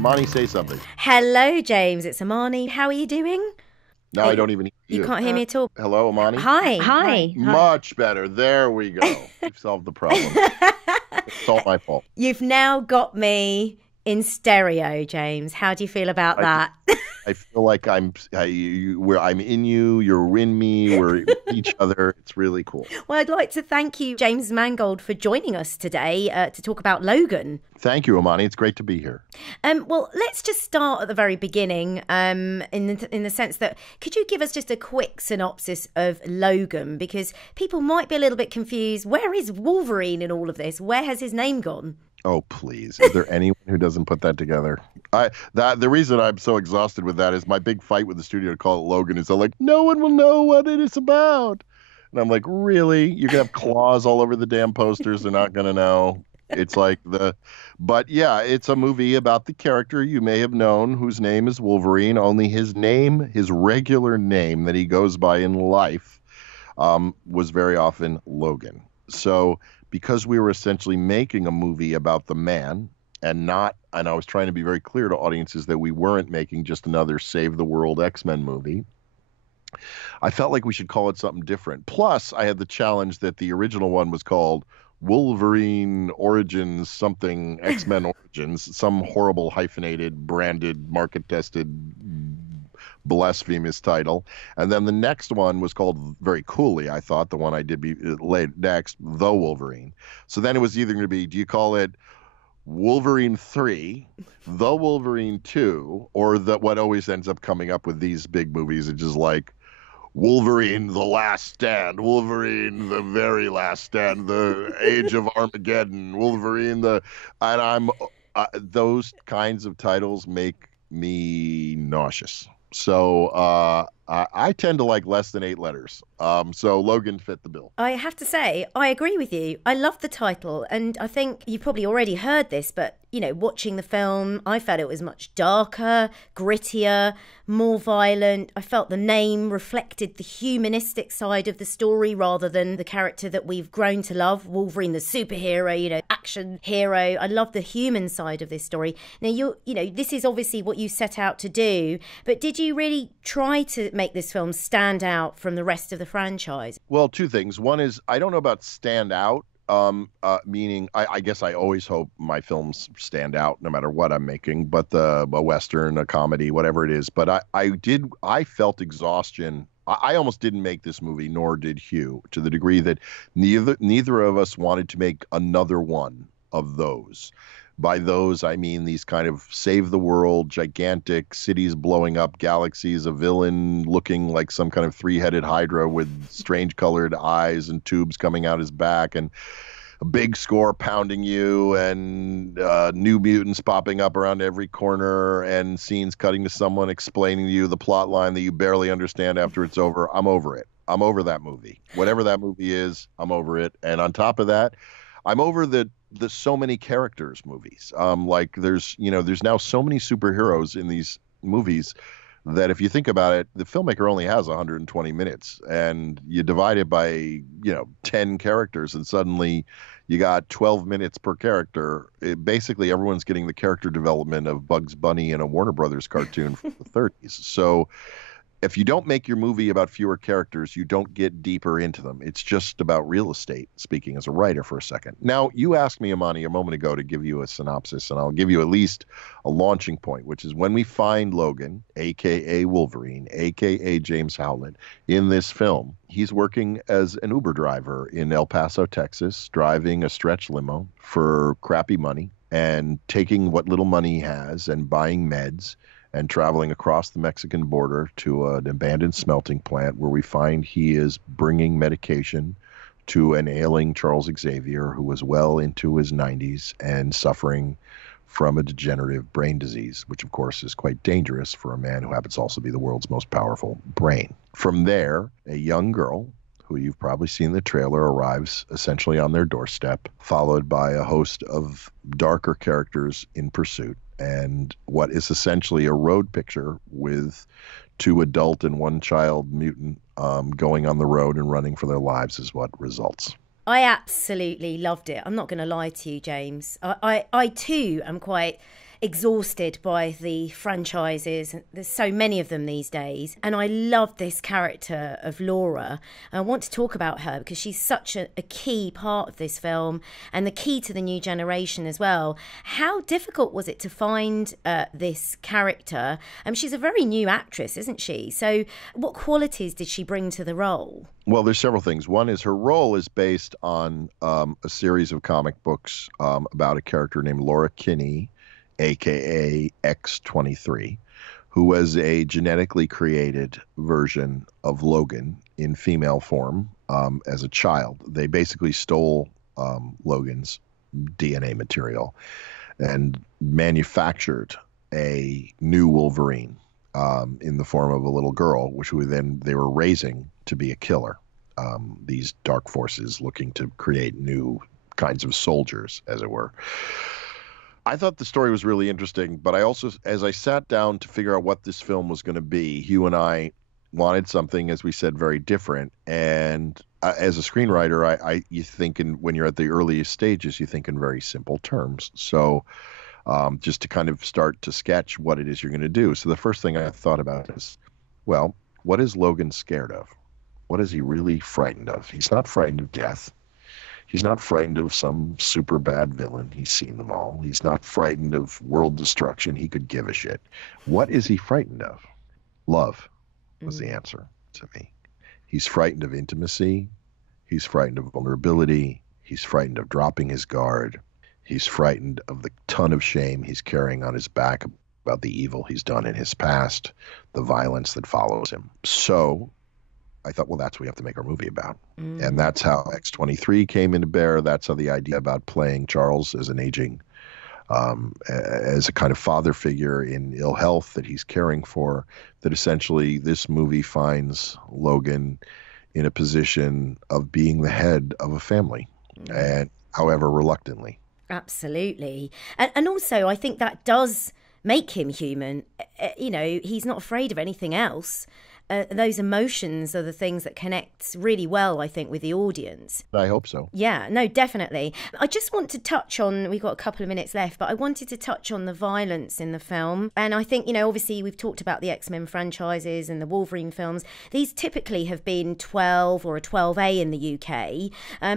Amani, say something. Hello, James. It's Amani. How are you doing? No, I don't even hear you. You can't hear me at all. Hello, Amani? Hi. Much better. There we go. We've solved the problem. It's all my fault. You've now got me in stereo, James. How do you feel about that? I feel like I'm in you, you're in me, we're in each other. It's really cool. Well, I'd like to thank you, James Mangold, for joining us today to talk about Logan. Thank you, Amani. It's great to be here. Well, let's just start at the very beginning in the sense that could you give us just a quick synopsis of Logan? Because people might be a little bit confused. Where is Wolverine in all of this? Where has his name gone? Oh, please. Is there anyone who doesn't put that together? The reason I'm so exhausted with that is my big fight with the studio to call it Logan is they're like, no one will know what it is about. And I'm like, really? You're going to have claws all over the damn posters. They're not going to know. It's like but yeah, it's a movie about the character you may have known whose name is Wolverine, only his regular name that he goes by in life, was very often Logan. So because we were essentially making a movie about the man and I was trying to be very clear to audiences that we weren't making just another Save the World X-Men movie, I felt like we should call it something different. Plus, I had the challenge that the original one was called Wolverine Origins something, X-Men Origins, some horrible hyphenated, branded, market-tested, blasphemous title. And then the next one was called, very coolly, I thought, the one I did next, The Wolverine. So then it was either going to be, do you call it Wolverine 3, The Wolverine 2, or what always ends up coming up with these big movies, it's just like Wolverine The Last Stand, Wolverine The Very Last Stand, The Age of Armageddon, Wolverine those kinds of titles make me nauseous. So I tend to like less than 8 letters. So Logan fit the bill. I have to say, I agree with you. I love the title. And I think you've probably already heard this, but, watching the film, I felt it was much darker, grittier, more violent. I felt the name reflected the humanistic side of the story rather than the character that we've grown to love, Wolverine, the superhero, action hero. I love the human side of this story. Now, this is obviously what you set out to do, but did you really try to make this film stand out from the rest of the franchise? Well, 2 things. One is, I don't know about stand out, meaning I guess I always hope my films stand out no matter what I'm making, but a Western, a comedy, whatever it is. But I felt exhaustion. I almost didn't make this movie, nor did Hugh, to the degree that neither of us wanted to make another one of those. By those, I mean these kind of save the world, gigantic cities blowing up, galaxies, a villain looking like some kind of 3-headed hydra with strange colored eyes and tubes coming out his back, and a big score pounding you, and new mutants popping up around every corner, and scenes cutting to someone explaining to you the plot line that you barely understand after it's over. I'm over it. I'm over that movie. Whatever that movie is, I'm over it. And on top of that, I'm over the so many characters movies. Like there's now so many superheroes in these movies that if you think about it, the filmmaker only has 120 minutes, and you divide it by 10 characters, and suddenly you got 12 minutes per character. Basically, everyone's getting the character development of Bugs Bunny in a Warner Brothers cartoon from the 30s. So if you don't make your movie about fewer characters, you don't get deeper into them. It's just about real estate, speaking as a writer for a second. Now, you asked me, Amani, a moment ago to give you a synopsis, and I'll give you at least a launching point, which is when we find Logan, a.k.a. Wolverine, a.k.a. James Howlett, in this film. He's working as an Uber driver in El Paso, Texas, driving a stretch limo for crappy money and taking what little money he has and buying meds and traveling across the Mexican border to an abandoned smelting plant where we find he is bringing medication to an ailing Charles Xavier who was well into his 90s and suffering from a degenerative brain disease, which of course is quite dangerous for a man who happens to also be the world's most powerful brain. From there, a young girl, who you've probably seen in the trailer, arrives essentially on their doorstep, followed by a host of darker characters in pursuit, and what is essentially a road picture with 2 adult and 1 child mutant going on the road and running for their lives is what results. I absolutely loved it. I'm not going to lie to you, James. I too am quite exhausted by the franchises. There's so many of them these days. And I love this character of Laura. I want to talk about her because she's such a key part of this film and the key to the new generation as well. How difficult was it to find this character? She's a very new actress, isn't she? So what qualities did she bring to the role? Well, there's several things. One is her role is based on a series of comic books about a character named Laura Kinney, AKA X-23, who was a genetically created version of Logan in female form as a child. They basically stole Logan's DNA material and manufactured a new Wolverine in the form of a little girl, which they were raising to be a killer. These dark forces looking to create new kinds of soldiers, as it were. I thought the story was really interesting, but I also, as I sat down to figure out what this film was going to be, Hugh and I wanted something, as we said, very different. And as a screenwriter, you think when you're at the earliest stages, you think in very simple terms. So just to kind of start to sketch what it is you're going to do. So the first thing I thought about is, well, what is Logan scared of? What is he really frightened of? He's not frightened of death. He's not frightened of some super bad villain. He's seen them all. He's not frightened of world destruction. He could give a shit. What is he frightened of? Love was the answer to me. He's frightened of intimacy. He's frightened of vulnerability. He's frightened of dropping his guard. He's frightened of the ton of shame he's carrying on his back about the evil he's done in his past, the violence that follows him. So I thought, well, that's what we have to make our movie about. And that's how X-23 came into bear. That's how the idea about playing Charles as an aging, as a kind of father figure in ill health that he's caring for, that essentially this movie finds Logan in a position of being the head of a family, and however reluctantly. Absolutely. And also, I think that does make him human. He's not afraid of anything else. Those emotions are the things that connect really well, I think, with the audience. I hope so. Yeah, no, definitely. I just want to touch on, we've got a couple of minutes left, but I wanted to touch on the violence in the film. And I think, obviously we've talked about the X-Men franchises and the Wolverine films. These typically have been 12 or a 12A in the UK.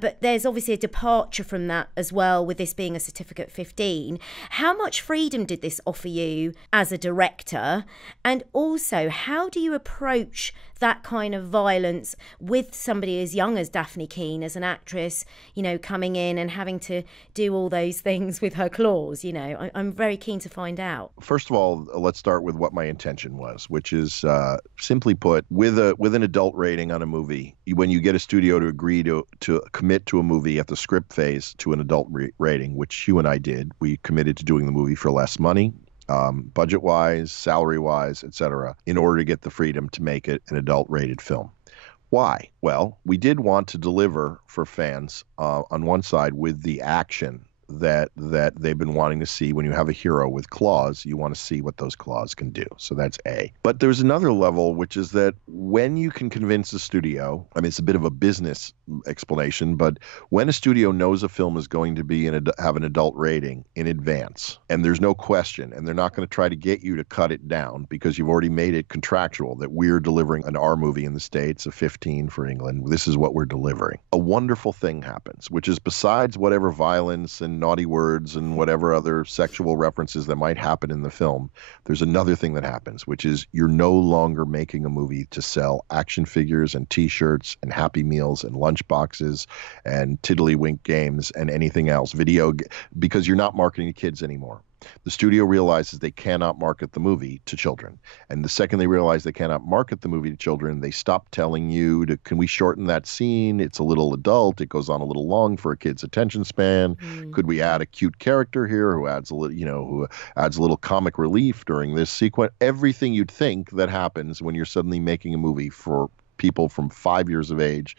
But there's obviously a departure from that as well, with this being a certificate 15. How much freedom did this offer you as a director? And also, how do you approach that kind of violence with somebody as young as Daphne Keane as an actress, coming in and having to do all those things with her claws? I'm very keen to find out. First of all, let's start with what my intention was, which is simply put, with an adult rating on a movie, when you get a studio to agree to commit to a movie at the script phase to an adult rating, which Hugh and I did, we committed to doing the movie for less money. Budget-wise, salary-wise, etc., in order to get the freedom to make it an adult-rated film. Why? Well, we did want to deliver for fans on one side with the action that they've been wanting to see. When you have a hero with claws, you want to see what those claws can do. So that's A. But there's another level, which is that when you can convince a studio, it's a bit of a business explanation, but when a studio knows a film is going to have an adult rating in advance, and there's no question, and they're not going to try to get you to cut it down because you've already made it contractual that we're delivering an R movie in the States, a 15 for England. This is what we're delivering. A wonderful thing happens, which is, besides whatever violence and naughty words and whatever other sexual references that might happen in the film, there's another thing that happens, which is you're no longer making a movie to sell action figures and T-shirts and Happy Meals and lunch boxes and tiddlywink games and anything else, because you're not marketing to kids anymore. The studio realizes they cannot market the movie to children. And the second they realize they cannot market the movie to children, they stop telling you can we shorten that scene? It's a little adult. It goes on a little long for a kid's attention span. Could we add a cute character here who adds a little comic relief during this sequence? Everything you'd think that happens when you're suddenly making a movie for people from 5 years of age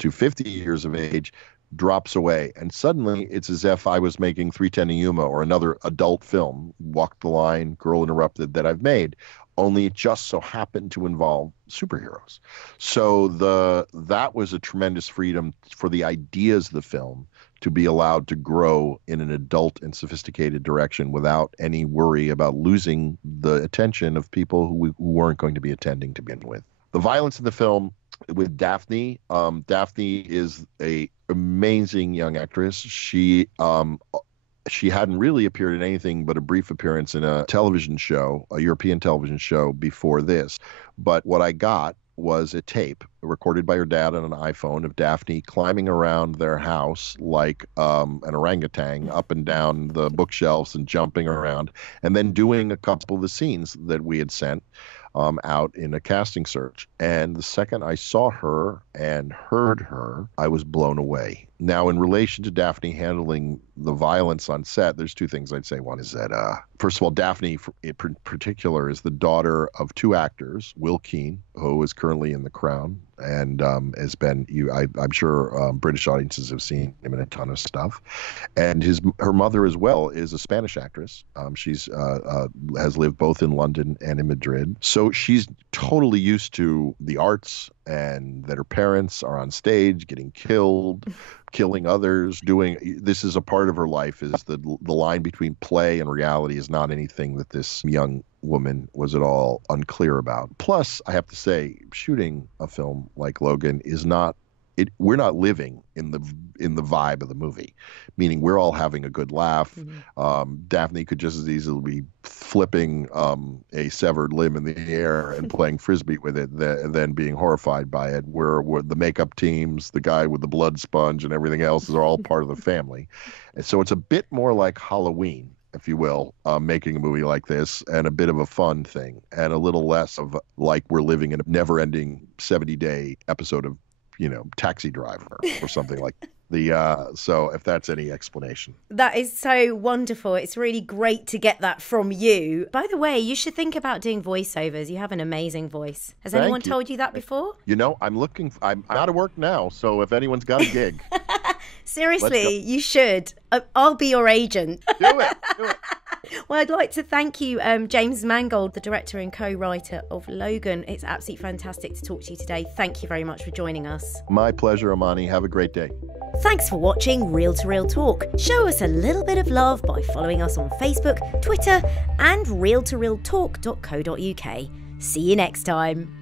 to 50 years of age drops away, and suddenly it's as if I was making 3:10 to Yuma or another adult film, Walk the Line, Girl Interrupted, that I've made, only it just so happened to involve superheroes. So that was a tremendous freedom for the ideas of the film to be allowed to grow in an adult and sophisticated direction without any worry about losing the attention of people who weren't going to be attending to begin with. The violence in the film with Daphne, Daphne is a amazing young actress. She hadn't really appeared in anything but a brief appearance in a television show, a European television show before this. But what I got was a tape recorded by her dad on an iPhone of Daphne climbing around their house like an orangutan up and down the bookshelves and jumping around, and then doing a couple of the scenes that we had sent out in a casting search. And the second I saw her and heard her, I was blown away. Now, in relation to Daphne handling the violence on set, there's two things I'd say. One is that, first of all, Daphne in particular is the daughter of two actors, Will Keane, who is currently in The Crown, and has been, I'm sure British audiences have seen him in a ton of stuff. And her mother as well is a Spanish actress. She's has lived both in London and in Madrid. So she's totally used to the arts, and that her parents are on stage getting killed, killing others, this is a part of her life. Is the line between play and reality is not anything that this young woman was at all unclear about. Plus, I have to say, shooting a film like Logan is not, we're not living in the vibe of the movie, meaning we're all having a good laugh. Mm-hmm. Daphne could just as easily be flipping a severed limb in the air and playing frisbee with it than being horrified by it. Where the makeup teams, the guy with the blood sponge and everything else are all part of the family. And so it's a bit more like Halloween, if you will, making a movie like this, and a bit of a fun thing, and a little less of like we're living in a never-ending 70-day episode of, Taxi Driver or something like that. So if that's any explanation. That is so wonderful. It's really great to get that from you. By the way, you should think about doing voiceovers. You have an amazing voice. Has anyone told you that before? I'm out of work now, so if anyone's got a gig. Seriously, you should. I'll be your agent. Do it. Well, I'd like to thank you, James Mangold, the director and co-writer of Logan. It's absolutely fantastic to talk to you today. Thank you very much for joining us. My pleasure, Amani. Have a great day. Thanks for watching Reel to Real Talk. Show us a little bit of love by following us on Facebook, Twitter, and reel2realtalk.co.uk. See you next time.